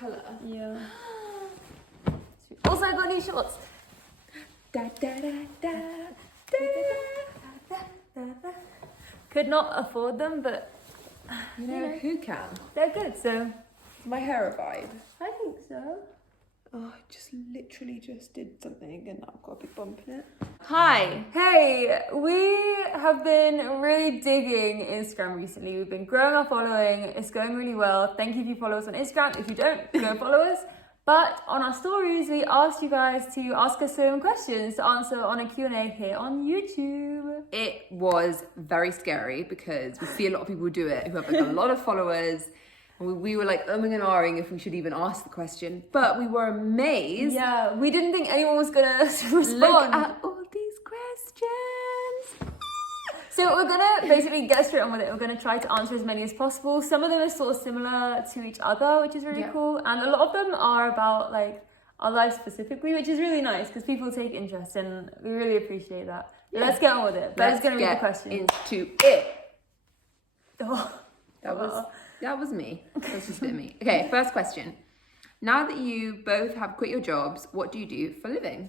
colour. Yeah. Also, I got new shorts. Da, da, da, da, da, da, da. Could not afford them, but You know, who can? they're good, so Is my hair a vibe? I think so. Oh, I just literally just did something and I've got a big bump in it. Hi. Hey, we have been really digging Instagram recently. We've been growing our following. It's going really well. Thank you if you follow us on Instagram. If you don't, go follow us. But on our stories, we asked you guys to ask us some questions to answer on a Q&A here on YouTube. It was very scary because we see a lot of people do it who have like a lot of followers. And we were like umming and ahhing if we should even ask the question, but we were amazed. Yeah, we didn't think anyone was gonna respond. Look at all these questions. So we're gonna basically get straight on with it. We're gonna try to answer as many as possible. Some of them are sort of similar to each other, which is really cool. And a lot of them are about like our lives specifically, which is really nice because people take interest and we really appreciate that. Yeah. Let's get on with it. Let's gonna read the question. Into it. Oh. That was me. That's just a bit of me. Okay, first question. Now that you both have quit your jobs, what do you do for a living?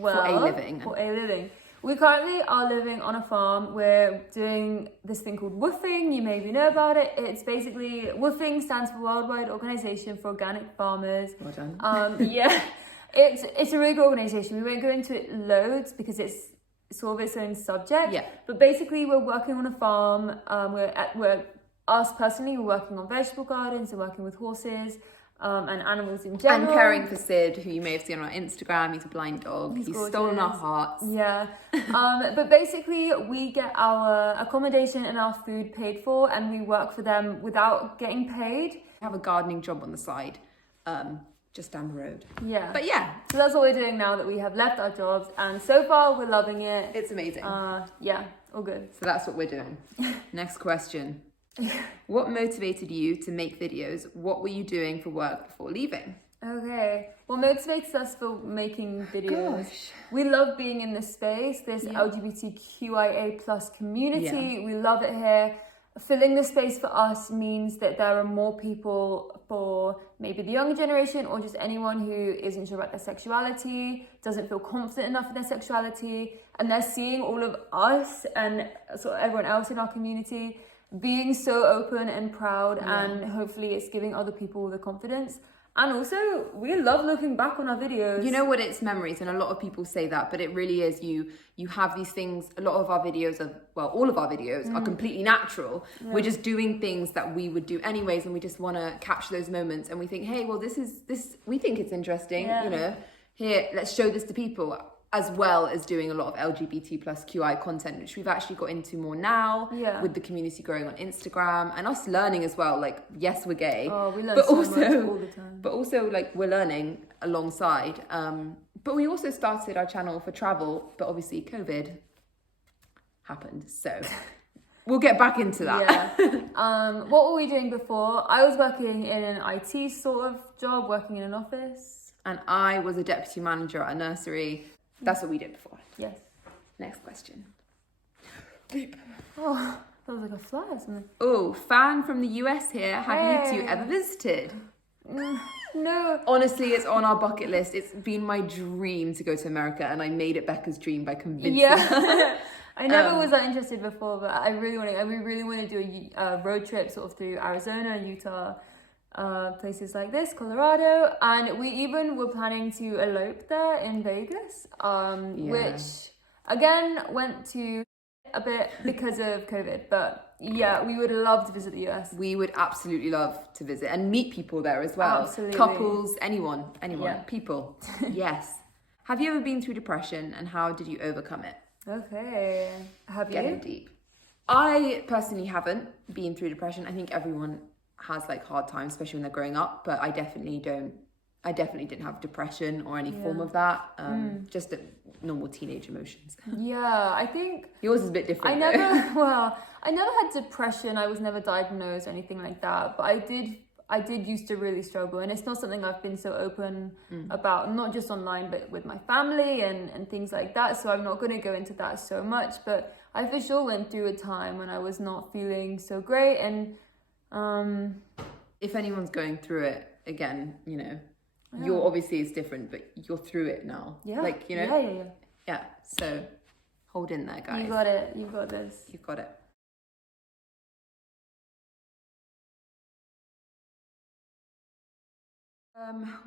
Well, for a living. For a living. We currently are living on a farm. We're doing this thing called WWOOFing. You maybe know about it. It's basically, WWOOFing stands for Worldwide Organization for Organic Farmers. Well done. Yeah, it's a really good organization. We won't go into it loads because it's sort of its own subject. Yeah. But basically, we're working on a farm. Us personally, we're working on vegetable gardens and working with horses and animals in general. And caring for Sid, who you may have seen on our Instagram. He's a blind dog. He's stolen our hearts. Yeah. But basically, we get our accommodation and our food paid for, and we work for them without getting paid. We have a gardening job on the side, just down the road. Yeah. But yeah. So that's what we're doing now that we have left our jobs, and so far we're loving it. It's amazing. Yeah, all good. So that's what we're doing. Next question. What motivated you to make videos? What were you doing for work before leaving? Okay. What motivates us for making videos? We love being in this space, this LGBTQIA plus community. We love it here. Filling the space for us means that there are more people for maybe the younger generation or just anyone who isn't sure about their sexuality, doesn't feel confident enough in their sexuality, and they're seeing all of us and sort of everyone else in our community being so open and proud, and hopefully it's giving other people the confidence. And also, we love looking back on our videos. You know what, it's memories, and a lot of people say that, but it really is. You have these things. A lot of our videos all of our videos are completely natural. We're just doing things that we would do anyways, and we just want to capture those moments. And we think, hey, well, this we think it's interesting. You know, here, let's show this to people. As well as doing a lot of LGBT plus QI content, which we've actually got into more now with the community growing on Instagram and us learning as well. Like, yes, we're gay, we learn so much all the time. But also, like, we're learning alongside. But we also started our channel for travel, but obviously COVID happened, so we'll get back into that. Yeah. What were we doing before? I was working in an IT sort of job, working in an office, and I was a deputy manager at a nursery. That's what we did before. Yes. Next question. Oh, that was like a fly or something. Oh, fan from the US here. Have you two ever visited? No. Honestly, it's on our bucket list. It's been my dream to go to America, and I made it Becca's dream by convincing her. I never was that interested before, but we really want to do a road trip sort of through Arizona, Utah, places like this, Colorado, and we even were planning to elope there in Vegas, which again went to a bit because of COVID, but yeah, we would love to visit the US. We would absolutely love to visit and meet people there as well. Absolutely. Couples, anyone, people. Yes. Have you ever been through depression, and how did you overcome it? Okay. Have you? Getting deep. I personally haven't been through depression. I think everyone has like hard times, especially when they're growing up, but I definitely didn't have depression or any form of that. Just normal teenage emotions. Yeah, I think yours is a bit different. I never had depression. I was never diagnosed or anything like that, but I did used to really struggle, and it's not something I've been so open about, not just online, but with my family and things like that. So I'm not going to go into that so much, but I for sure went through a time when I was not feeling so great. And if anyone's going through it, again, you know, you're obviously it's different, but you're through it now. Yeah. Like, you know. Yeah. Yeah. So hold in there, guys. You got it. You've got this. You've got it.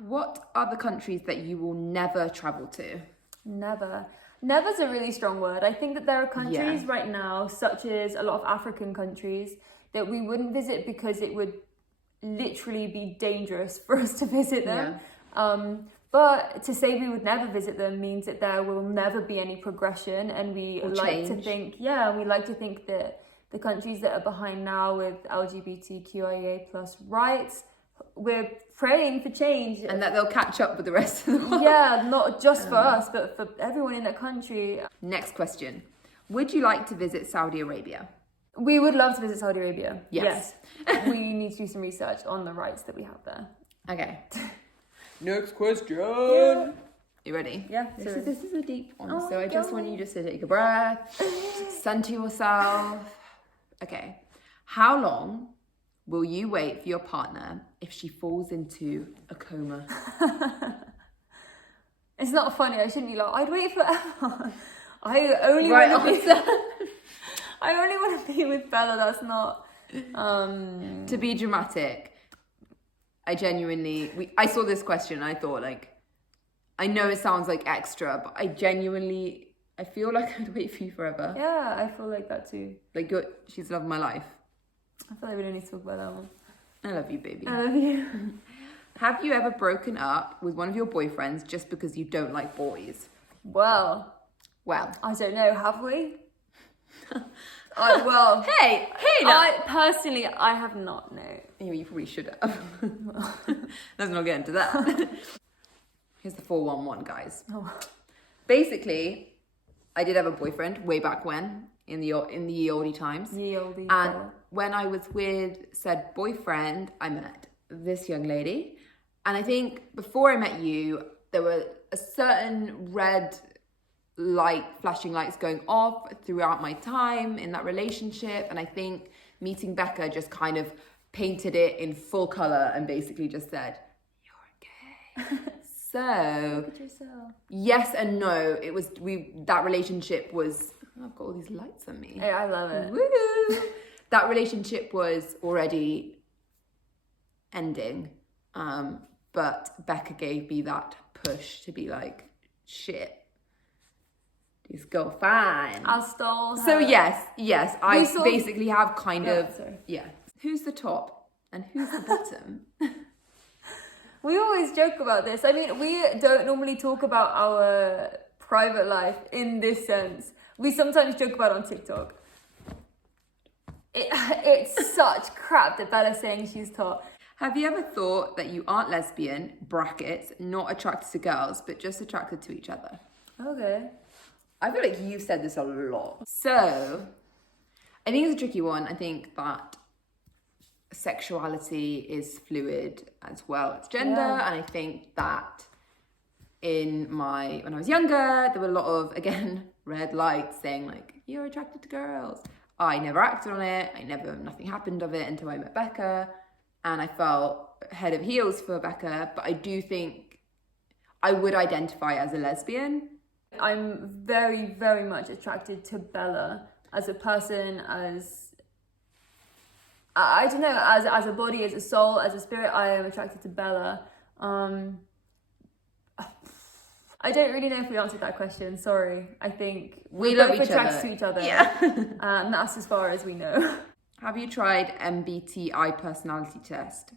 What are the countries that you will never travel to? Never. Never's a really strong word. I think that there are countries right now, such as a lot of African countries, that we wouldn't visit because it would literally be dangerous for us to visit them. But to say we would never visit them means that there will never be any progression, and we like to think that the countries that are behind now with LGBTQIA plus rights, we're praying for change. And that they'll catch up with the rest of the world. Yeah, not just for us, but for everyone in that country. Next question. Would you like to visit Saudi Arabia? We would love to visit Saudi Arabia. Yes. We need to do some research on the rights that we have there. Okay. Next question. Yeah. You ready? Yeah. This is a deep one, so I just want you just to take a breath, center yourself. Okay. How long will you wait for your partner if she falls into a coma? It's not funny. I shouldn't be like, I'd wait forever. I only want to be with Bella. That's not to be dramatic. I genuinely I saw this question and I thought, like, I know it sounds like extra, but I feel like I'd wait for you forever. Yeah, I feel like that too. Like, she's the love of my life. I feel like we don't need to talk about that one. I love you, baby. I love you. Have you ever broken up with one of your boyfriends just because you don't like boys? Well, I don't know. Have we? Well, hey, no. I personally have not. No. Yeah, you probably should have. Let's not get into that. Here's the 411, guys. Oh. Basically, I did have a boyfriend way back when, in the oldie times. And when I was with said boyfriend, I met this young lady. And I think before I met you, there were a certain red flashing lights going off throughout my time in that relationship. And I think meeting Becca just kind of painted it in full color and basically just said, you're gay. So look at yourself. Yes and no. It was that relationship was, I've got all these lights on me. Hey, I love it. Woo! That relationship was already ending. But Becca gave me that push to be like, shit, this girl fine. I stole her. So yes, I basically have kind of, who's the top and who's the bottom? We always joke about this. I mean, we don't normally talk about our private life in this sense. We sometimes joke about it on TikTok. It's such crap that Bella's saying she's top. Have you ever thought that you aren't lesbian, brackets, not attracted to girls, but just attracted to each other? Okay. I feel like you've said this a lot. So, I think it's a tricky one. I think that sexuality is fluid as well. It's gender. And I think that when I was younger, there were a lot of, again, red lights saying like, you're attracted to girls. I never acted on it. Nothing happened of it until I met Becca. And I felt head of heels for Becca. But I do think I would identify as a lesbian. I'm very, very much attracted to Bella as a person, I don't know, as a body, as a soul, as a spirit. I am attracted to Bella. I don't really know if we answered that question. Sorry. I think we love both attracted to each other. Yeah. And that's as far as we know. Have you tried MBTI personality test?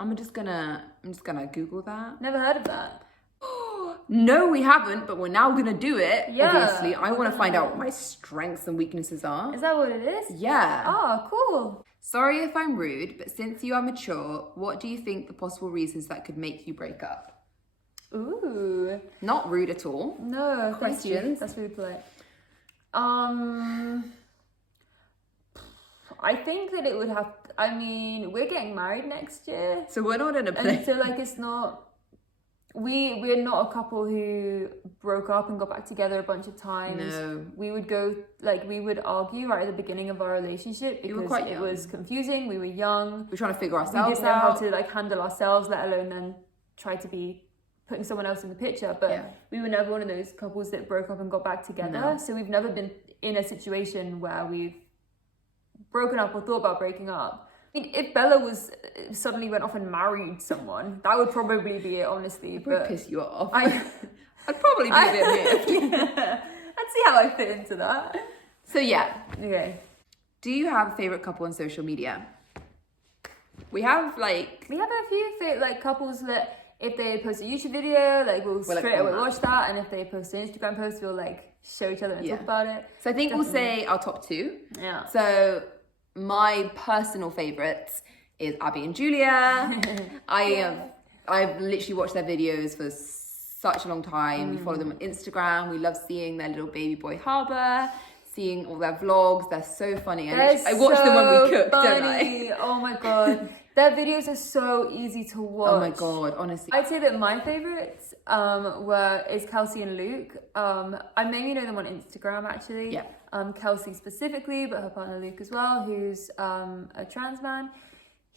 I'm just gonna Google that. Never heard of that. No, we haven't, but we're now gonna do it. Yeah. Obviously, I want to find out what my strengths and weaknesses are. Is that what it is? Yeah. Oh, cool. Sorry if I'm rude, but since you are mature, what do you think the possible reasons that could make you break up? Ooh. Not rude at all. No. Questions? That's really polite. I think that it would have. We're getting married next year. So we're not in a place. And so, it's not. We're not a couple who broke up and got back together a bunch of times. No. We would argue right at the beginning of our relationship because it was confusing. We were young. We're trying to figure ourselves out. We didn't know how to like handle ourselves, let alone then try to be putting someone else in the picture. But we were never one of those couples that broke up and got back together. No. So we've never been in a situation where we've broken up or thought about breaking up. I mean, if Bella suddenly went off and married someone, that would probably be it, honestly. It would piss you off. I'd probably be a bit miffed. I'd see how I fit into that. So yeah. Okay. Do you have a favourite couple on social media? We have a few couples that if they post a YouTube video, we'll straight away watch that, and if they post an Instagram post, we'll show each other and talk about it. So I think we'll say our top two. Yeah. So my personal favourites is Abby and Julia. I've literally watched their videos for such a long time. We follow them on Instagram. We love seeing their little baby boy Harbour, seeing all their vlogs. They're so funny. I watch them when we cook, don't I? Oh my god. Their videos are so easy to watch. Oh my god, honestly. I'd say that my favourites is Kelsey and Luke. I mainly know them on Instagram actually. Yeah. Kelsey specifically, but her partner Luke as well, who's a trans man.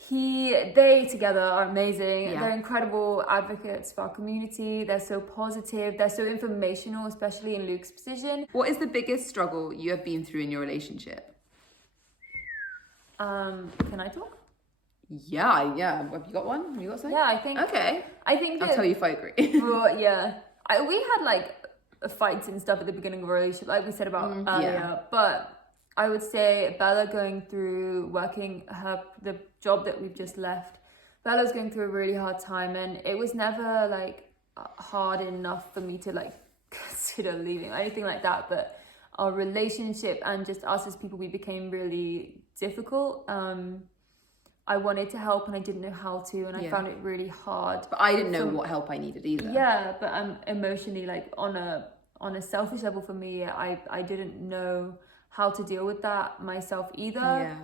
They together are amazing. Yeah. They're incredible advocates for our community. They're so positive. They're so informational, especially in Luke's position. What is the biggest struggle you have been through in your relationship? Can I talk? Yeah. Have you got one? Have you got something? Yeah, I think. Okay. I think that, I'll tell you if I agree. Well, yeah. We had fights and stuff at the beginning of our relationship, like we said about earlier. Yeah. But I would say Bella going through working the job that we've just left. Bella's going through a really hard time, and it was never hard enough for me to consider leaving or anything like that. But our relationship and just us as people, we became really difficult. I wanted to help and I didn't know how to, and I found it really hard. But I didn't know what help I needed either. Yeah, but emotionally, on a selfish level for me, I didn't know how to deal with that myself either. Yeah.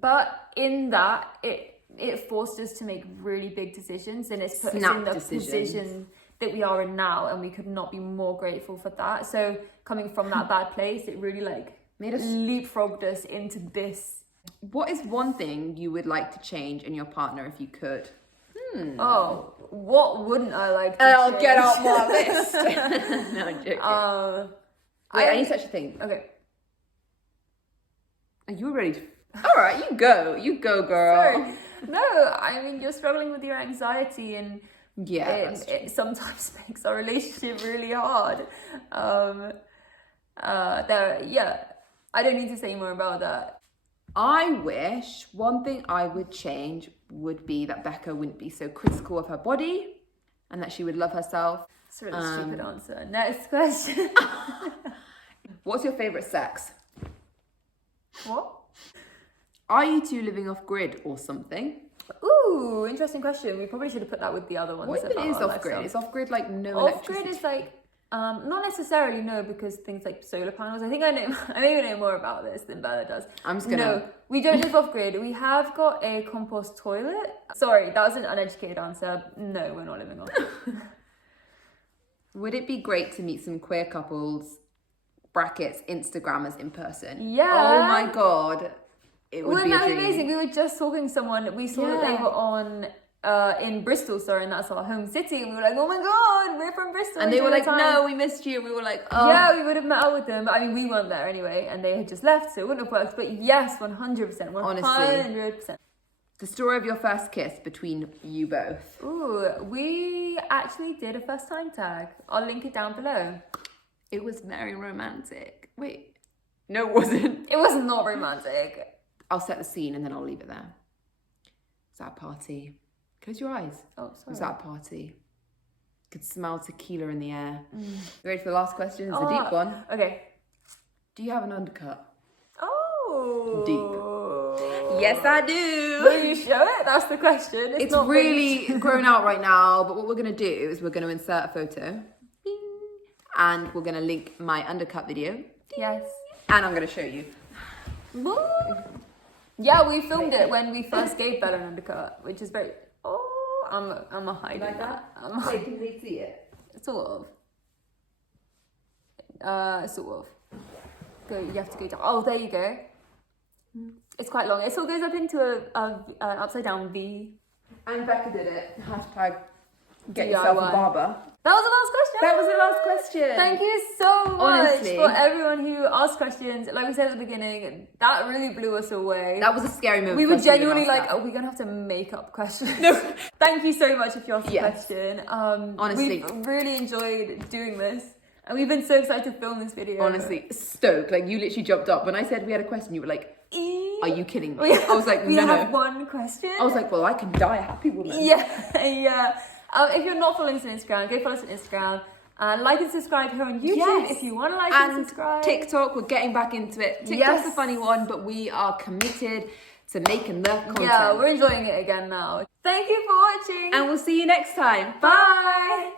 But in that, it forced us to make really big decisions, and it's put us in the position that we are in now, and we could not be more grateful for that. So coming from that bad place, it really made us leapfrogged us into this. What is one thing you would like to change in your partner if you could? Oh, what wouldn't I like to I'll change? get out my list. No, I'm joking. Wait, I need such a thing. Okay. Are you ready? All right, you go, girl. Sorry. No, I mean, you're struggling with your anxiety, and it sometimes makes our relationship really hard. I don't need to say more about that. I wish one thing I would change would be that Becca wouldn't be so critical of her body, and that she would love herself. It's a really stupid answer. Next question. What's your favourite sex? What? Are you two living off grid or something? Ooh, interesting question. We probably should have put that with the other ones. What even is off grid? Is off grid no electricity? Off grid is not necessarily, no, because things like solar panels. I think I maybe know more about this than Bella does. I'm just gonna. No, we don't live off grid. We have got a compost toilet. Sorry, that was an uneducated answer. No, we're not living off grid. Would it be great to meet some queer couples, brackets, Instagrammers in person? Yeah. Oh my god. It would be a dream. Amazing. We were just talking to someone. We saw that they were on in Bristol, sorry, and that's our home city. And we were like, oh my god, we're from Bristol. And they were like, no, we missed you. And we were like, oh. Yeah, we would have met up with them. I mean, we weren't there anyway, and they had just left, so it wouldn't have worked. But yes, 100%. Honestly. 100%. The story of your first kiss between you both. Ooh, we actually did a first time tag. I'll link it down below. It was very romantic. Wait. No, it wasn't. It was not romantic. I'll set the scene and then I'll leave it there. It was at a party. Close your eyes. Oh, sorry. It was at a party. Could smell tequila in the air. You ready for the last question? It's a deep one. Okay. Do you have an undercut? Oh. Deep. Yes, I do. Will you show it? That's the question. It's not really grown out right now, but what we're going to do is we're going to insert a photo. And we're going to link my undercut video. Yes. And I'm going to show you. Yeah, we filmed it when we first gave Bella an undercut, which is very... Oh, I'm a hiding Like that? I'm Wait, can they see it? sort of. Go. You have to go down. Oh, there you go. It's quite long. It sort of goes up into an upside down V. And Becca did it. Hashtag get yourself a barber. That was the last question. That was the last question. Thank you so much Honestly. for everyone who asked questions. Like we said at the beginning, that really blew us away. That was a scary moment. We for were us to even genuinely ask like, that. are we going to have to make up questions? No. Thank you so much if you asked a question. Honestly. We've really enjoyed doing this. And we've been so excited to film this video. Honestly, stoked. Like, you literally jumped up. When I said we had a question, you were like, are you kidding me? I was like, we no. have one question. I was like, well, I can die a happy woman. Yeah. If you're not following us on Instagram, go follow us on Instagram. Like and subscribe here on YouTube if you want to like and subscribe. TikTok, we're getting back into it. TikTok's a funny one, but we are committed to making the content. Yeah, we're enjoying it again now. Thank you for watching. And we'll see you next time. Bye.